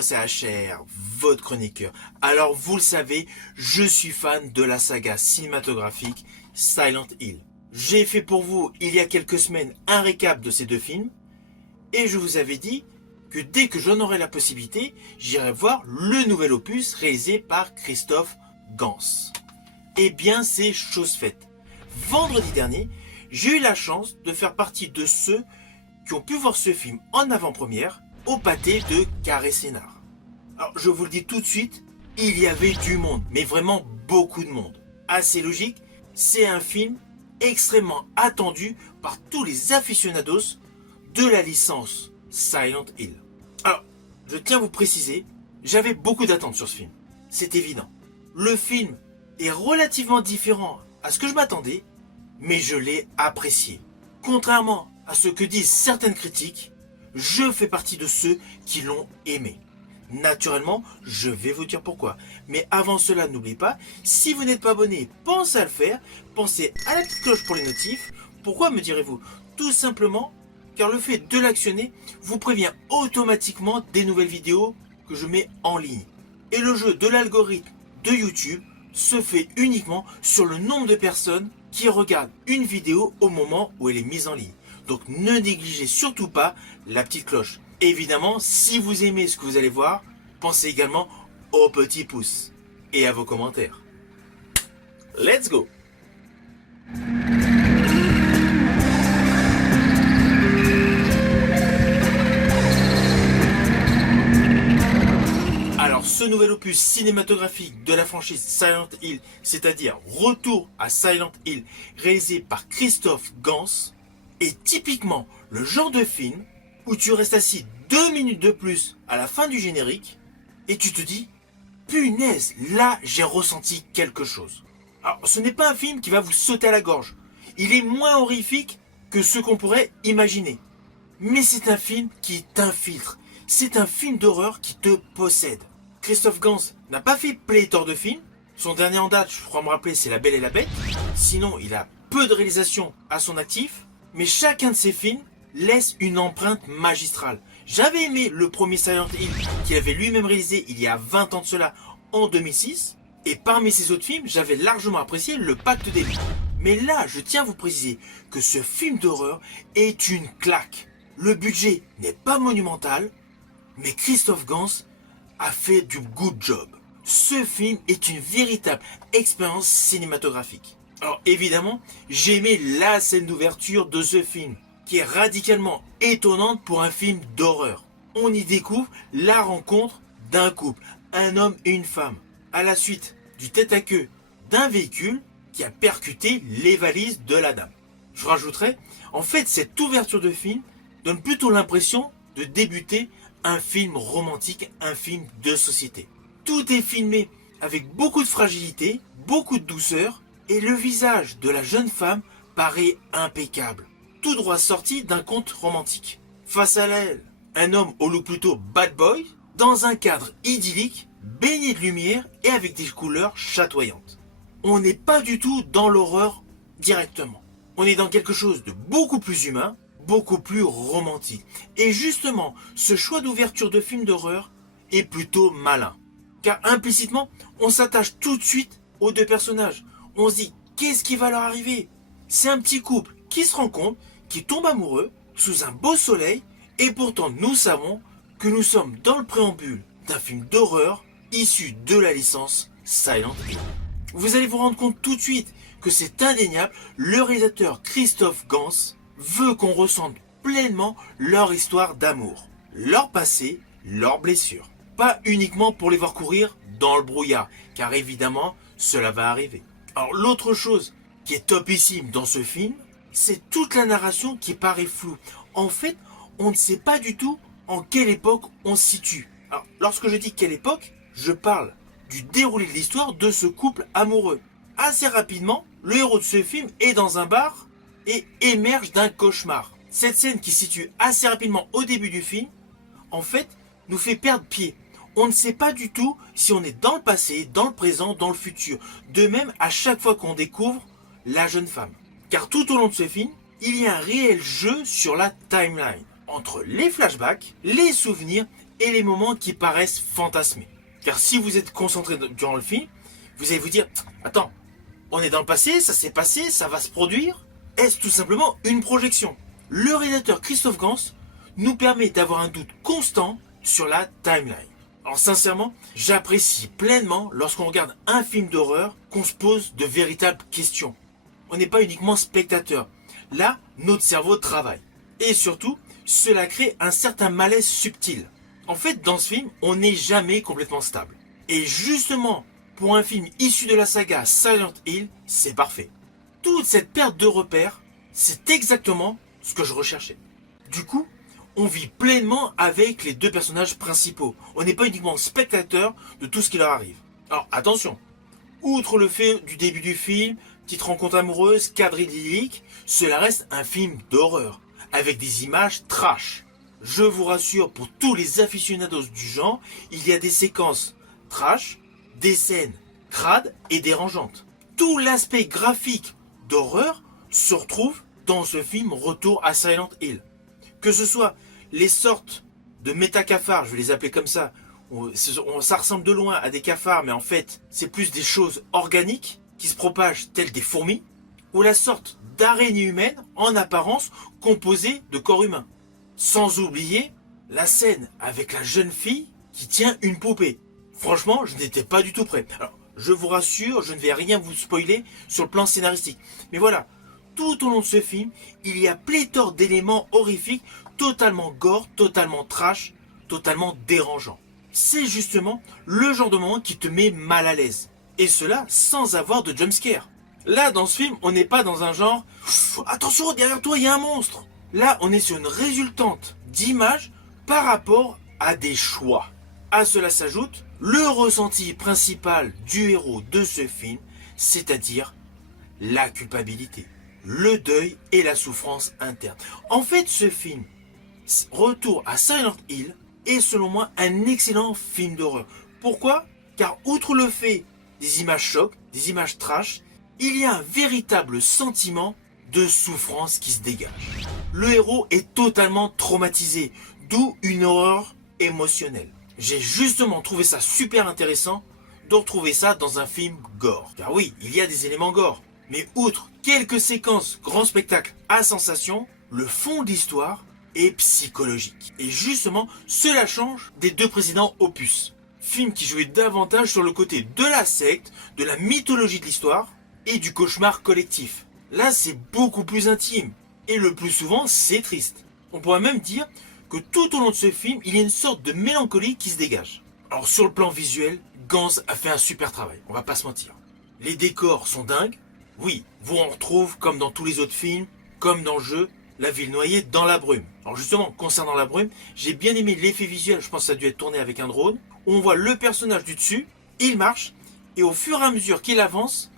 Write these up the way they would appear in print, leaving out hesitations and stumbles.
Hello, c'est HR, votre chroniqueur. Alors vous le savez, je suis fan de la saga cinématographique Silent Hill. J'ai fait pour vous, il y a quelques semaines, un récap de ces deux films, et je vous avais dit que dès que j'en aurai la possibilité, j'irai voir le nouvel opus réalisé par Christophe Gans. Eh bien, c'est chose faite. Vendredi dernier, j'ai eu la chance de faire partie de ceux qui ont pu voir ce film en avant-première au pâté de Carré Sénard. Alors, je vous le dis tout de suite, il y avait du monde, mais vraiment beaucoup de monde. Assez logique, c'est un film extrêmement attendu par tous les aficionados de la licence Silent Hill. Alors, je tiens à vous préciser, j'avais beaucoup d'attentes sur ce film. C'est évident. Le film est relativement différent à ce que je m'attendais, mais je l'ai apprécié. Contrairement à ce que disent certaines critiques, je fais partie de ceux qui l'ont aimé. Naturellement, je vais vous dire pourquoi. Mais avant cela, n'oubliez pas, si vous n'êtes pas abonné, pensez à le faire. Pensez à la petite cloche pour les notifs. Pourquoi, me direz-vous? Tout simplement car le fait de l'actionner vous prévient automatiquement des nouvelles vidéos que je mets en ligne. Et le jeu de l'algorithme de YouTube se fait uniquement sur le nombre de personnes qui regardent une vidéo au moment où elle est mise en ligne. Donc ne négligez surtout pas la petite cloche. Évidemment, si vous aimez ce que vous allez voir, pensez également au petit pouce et à vos commentaires. Let's go! Alors ce nouvel opus cinématographique de la franchise Silent Hill, c'est-à-dire Retour à Silent Hill, réalisé par Christophe Gans, est typiquement le genre de film où tu restes assis 2 minutes de plus à la fin du générique et tu te dis « Punaise, là j'ai ressenti quelque chose ». Alors ce n'est pas un film qui va vous sauter à la gorge. Il est moins horrifique que ce qu'on pourrait imaginer. Mais c'est un film qui t'infiltre. C'est un film d'horreur qui te possède. Christophe Gans n'a pas fait pléthore de films. Son dernier en date, je crois me rappeler, c'est La Belle et la Bête. Sinon, il a peu de réalisations à son actif. Mais chacun de ses films laisse une empreinte magistrale. J'avais aimé le premier Silent Hill qu'il avait lui-même réalisé il y a 20 ans de cela, en 2006. Et parmi ses autres films, j'avais largement apprécié Le Pacte des Loups. Mais là, je tiens à vous préciser que ce film d'horreur est une claque. Le budget n'est pas monumental, mais Christophe Gans a fait du good job. Ce film est une véritable expérience cinématographique. Alors évidemment, j'ai aimé la scène d'ouverture de ce film, qui est radicalement étonnante pour un film d'horreur. On y découvre la rencontre d'un couple, un homme et une femme, à la suite du tête-à-queue d'un véhicule qui a percuté les valises de la dame. Je rajouterais, en fait, cette ouverture de film donne plutôt l'impression de débuter un film romantique, un film de société. Tout est filmé avec beaucoup de fragilité, beaucoup de douceur, et le visage de la jeune femme paraît impeccable, tout droit sorti d'un conte romantique. Face à elle, un homme au look plutôt bad boy, dans un cadre idyllique, baigné de lumière et avec des couleurs chatoyantes. On n'est pas du tout dans l'horreur directement. On est dans quelque chose de beaucoup plus humain, beaucoup plus romantique. Et justement, ce choix d'ouverture de film d'horreur est plutôt malin. Car implicitement, on s'attache tout de suite aux deux personnages. On se dit, qu'est-ce qui va leur arriver? C'est un petit couple qui se rencontre, qui tombe amoureux, sous un beau soleil, et pourtant nous savons que nous sommes dans le préambule d'un film d'horreur issu de la licence Silent Hill. Vous allez vous rendre compte tout de suite que c'est indéniable, le réalisateur Christophe Gans veut qu'on ressente pleinement leur histoire d'amour, leur passé, leurs blessures. Pas uniquement pour les voir courir dans le brouillard, car évidemment, cela va arriver. Alors l'autre chose qui est topissime dans ce film, c'est toute la narration qui paraît floue. En fait, on ne sait pas du tout en quelle époque on se situe. Alors, lorsque je dis quelle époque, je parle du déroulé de l'histoire de ce couple amoureux. Assez rapidement, le héros de ce film est dans un bar et émerge d'un cauchemar. Cette scène qui se situe assez rapidement au début du film, en fait, nous fait perdre pied. On ne sait pas du tout si on est dans le passé, dans le présent, dans le futur. De même, à chaque fois qu'on découvre la jeune femme. Car tout au long de ce film, il y a un réel jeu sur la timeline. Entre les flashbacks, les souvenirs et les moments qui paraissent fantasmés. Car si vous êtes concentré durant le film, vous allez vous dire, attends, on est dans le passé, ça s'est passé, ça va se produire? Est-ce tout simplement une projection? Le réalisateur Christophe Gans nous permet d'avoir un doute constant sur la timeline. Alors sincèrement, j'apprécie pleinement lorsqu'on regarde un film d'horreur qu'on se pose de véritables questions. On n'est pas uniquement spectateur. Là, notre cerveau travaille. Et surtout, cela crée un certain malaise subtil. En fait, dans ce film, on n'est jamais complètement stable. Et justement, pour un film issu de la saga Silent Hill, c'est parfait. Toute cette perte de repères, c'est exactement ce que je recherchais. Du coup, on vit pleinement avec les deux personnages principaux. On n'est pas uniquement spectateur de tout ce qui leur arrive. Alors attention, outre le fait du début du film, petite rencontre amoureuse, cadre idyllique, cela reste un film d'horreur, avec des images trash. Je vous rassure, pour tous les aficionados du genre, il y a des séquences trash, des scènes crades et dérangeantes. Tout l'aspect graphique d'horreur se retrouve dans ce film Retour à Silent Hill. Que ce soit les sortes de méta-cafards, je vais les appeler comme ça, ça ressemble de loin à des cafards, mais en fait, c'est plus des choses organiques qui se propagent telles des fourmis, ou la sorte d'araignée humaine en apparence composée de corps humains. Sans oublier la scène avec la jeune fille qui tient une poupée. Franchement, je n'étais pas du tout prêt. Alors, je vous rassure, je ne vais rien vous spoiler sur le plan scénaristique. Mais voilà, tout au long de ce film, il y a pléthore d'éléments horrifiques, totalement gore, totalement trash, totalement dérangeants. C'est justement le genre de moment qui te met mal à l'aise. Et cela sans avoir de jumpscare. Là, dans ce film, on n'est pas dans un genre « Attention, derrière toi, il y a un monstre !» Là, on est sur une résultante d'images par rapport à des choix. À cela s'ajoute le ressenti principal du héros de ce film, c'est-à-dire la culpabilité, le deuil et la souffrance interne. En fait, ce film, Retour à Silent Hill, est selon moi un excellent film d'horreur. Pourquoi? Car outre le fait des images chocs, des images trash, il y a un véritable sentiment de souffrance qui se dégage. Le héros est totalement traumatisé, d'où une horreur émotionnelle. J'ai justement trouvé ça super intéressant de retrouver ça dans un film gore. Car oui, il y a des éléments gore. Mais outre quelques séquences grand spectacle à sensation, le fond de l'histoire est psychologique. Et justement, cela change des deux précédents opus. Film qui jouait davantage sur le côté de la secte, de la mythologie de l'histoire et du cauchemar collectif. Là, c'est beaucoup plus intime. Et le plus souvent, c'est triste. On pourrait même dire que tout au long de ce film, il y a une sorte de mélancolie qui se dégage. Alors sur le plan visuel, Gans a fait un super travail, on va pas se mentir. Les décors sont dingues. Oui, vous en retrouvez comme dans tous les autres films, comme dans le jeu, la ville noyée dans la brume. Alors justement, concernant la brume, j'ai bien aimé l'effet visuel, je pense que ça a dû être tourné avec un drone, où on voit le personnage du dessus, il marche, et au fur et à mesure qu'il avance,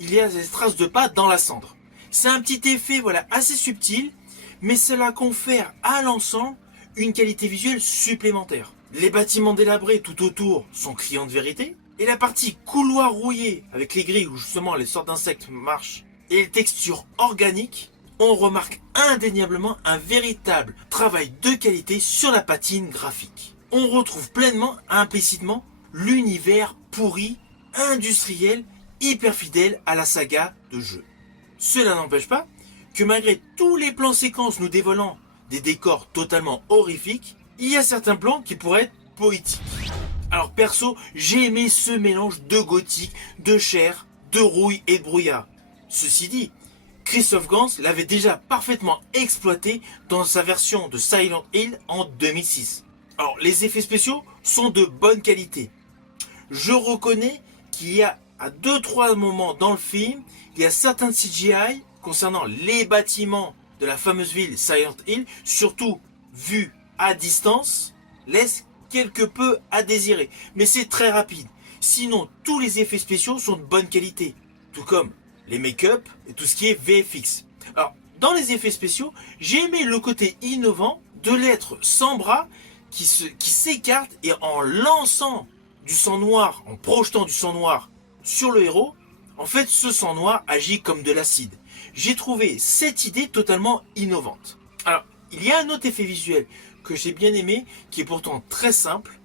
il y a des traces de pas dans la cendre. C'est un petit effet voilà, assez subtil, mais cela confère à l'ensemble une qualité visuelle supplémentaire. Les bâtiments délabrés tout autour sont criants de vérité, et la partie couloir rouillé avec les grilles où justement les sortes d'insectes marchent et les textures organiques, on remarque indéniablement un véritable travail de qualité sur la patine graphique. On retrouve pleinement, implicitement, l'univers pourri, industriel, hyper fidèle à la saga de jeu. Cela n'empêche pas que malgré tous les plans séquences nous dévoilant des décors totalement horrifiques, il y a certains plans qui pourraient être poétiques. Alors perso, j'ai aimé ce mélange de gothique, de chair, de rouille et de brouillard. Ceci dit, Christophe Gans l'avait déjà parfaitement exploité dans sa version de Silent Hill en 2006. Alors les effets spéciaux sont de bonne qualité. Je reconnais qu'il y a à 2-3 moments dans le film, il y a certains CGI concernant les bâtiments de la fameuse ville Silent Hill, surtout vu à distance, laisse quelque peu à désirer. Mais c'est très rapide. Sinon, tous les effets spéciaux sont de bonne qualité. Tout comme les make-up et tout ce qui est VFX. Alors, dans les effets spéciaux, j'ai aimé le côté innovant de l'être sans bras qui s'écarte et en lançant du sang noir, en projetant du sang noir sur le héros, en fait, ce sang noir agit comme de l'acide. J'ai trouvé cette idée totalement innovante. Alors, il y a un autre effet visuel que j'ai bien aimé, qui est pourtant très simple,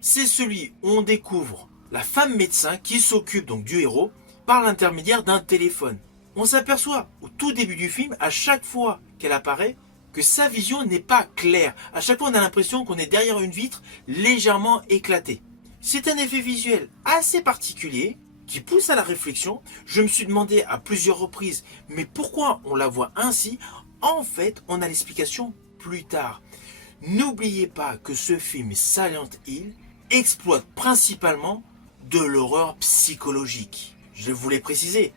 c'est celui où on découvre la femme médecin qui s'occupe donc du héros par l'intermédiaire d'un téléphone. On s'aperçoit au tout début du film, à chaque fois qu'elle apparaît, que sa vision n'est pas claire. À chaque fois, on a l'impression qu'on est derrière une vitre légèrement éclatée. C'est un effet visuel assez particulier qui pousse à la réflexion. Je me suis demandé à plusieurs reprises, mais pourquoi on la voit ainsi? En fait, on a l'explication plus tard. N'oubliez pas que ce film Silent Hill exploite principalement de l'horreur psychologique. Je voulais préciser.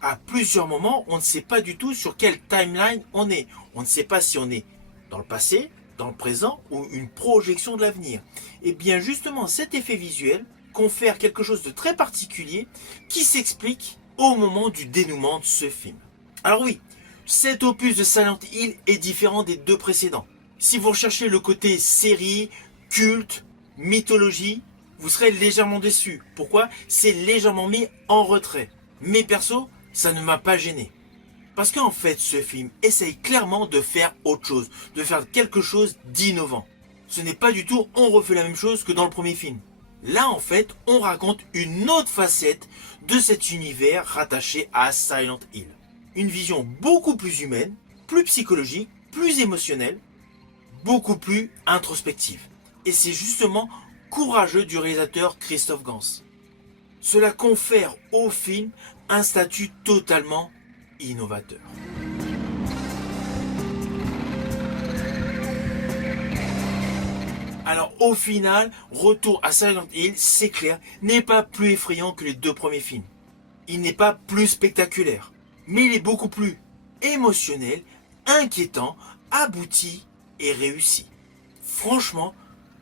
À plusieurs moments, on ne sait pas du tout sur quelle timeline on est. On ne sait pas si on est dans le passé, dans le présent ou une projection de l'avenir. Et bien justement, cet effet visuel confère quelque chose de très particulier qui s'explique au moment du dénouement de ce film. Alors oui, cet opus de Silent Hill est différent des deux précédents. Si vous recherchez le côté série, culte, mythologie, vous serez légèrement déçu. Pourquoi? C'est légèrement mis en retrait. Mais perso, ça ne m'a pas gêné. Parce qu'en fait, ce film essaye clairement de faire autre chose, de faire quelque chose d'innovant. Ce n'est pas du tout on refait la même chose que dans le premier film. Là, en fait, on raconte une autre facette de cet univers rattaché à Silent Hill. Une vision beaucoup plus humaine, plus psychologique, plus émotionnelle, beaucoup plus introspective. Et c'est justement courageux du réalisateur Christophe Gans. Cela confère au film un statut totalement innovateur. Alors au final, Retour à Silent Hill, c'est clair, n'est pas plus effrayant que les deux premiers films. Il n'est pas plus spectaculaire, mais il est beaucoup plus émotionnel, inquiétant, abouti et réussi. Franchement,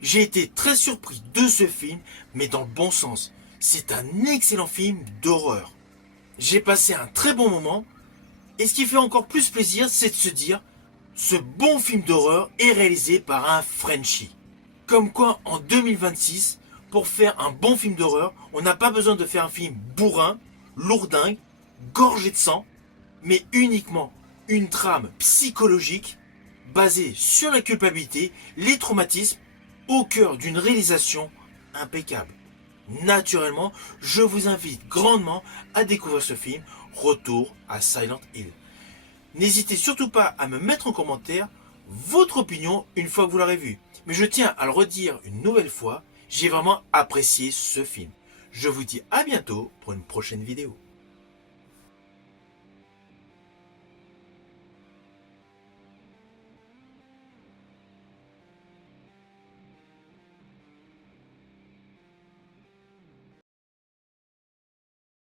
j'ai été très surpris de ce film, mais dans le bon sens. C'est un excellent film d'horreur. J'ai passé un très bon moment, et ce qui fait encore plus plaisir, c'est de se dire, ce bon film d'horreur est réalisé par un Frenchie. Comme quoi, en 2026, pour faire un bon film d'horreur, on n'a pas besoin de faire un film bourrin, lourdingue, gorgé de sang, mais uniquement une trame psychologique basée sur la culpabilité, les traumatismes, au cœur d'une réalisation impeccable. Naturellement, je vous invite grandement à découvrir ce film, Retour à Silent Hill. N'hésitez surtout pas à me mettre en commentaire votre opinion une fois que vous l'aurez vu. Mais je tiens à le redire une nouvelle fois, j'ai vraiment apprécié ce film. Je vous dis à bientôt pour une prochaine vidéo.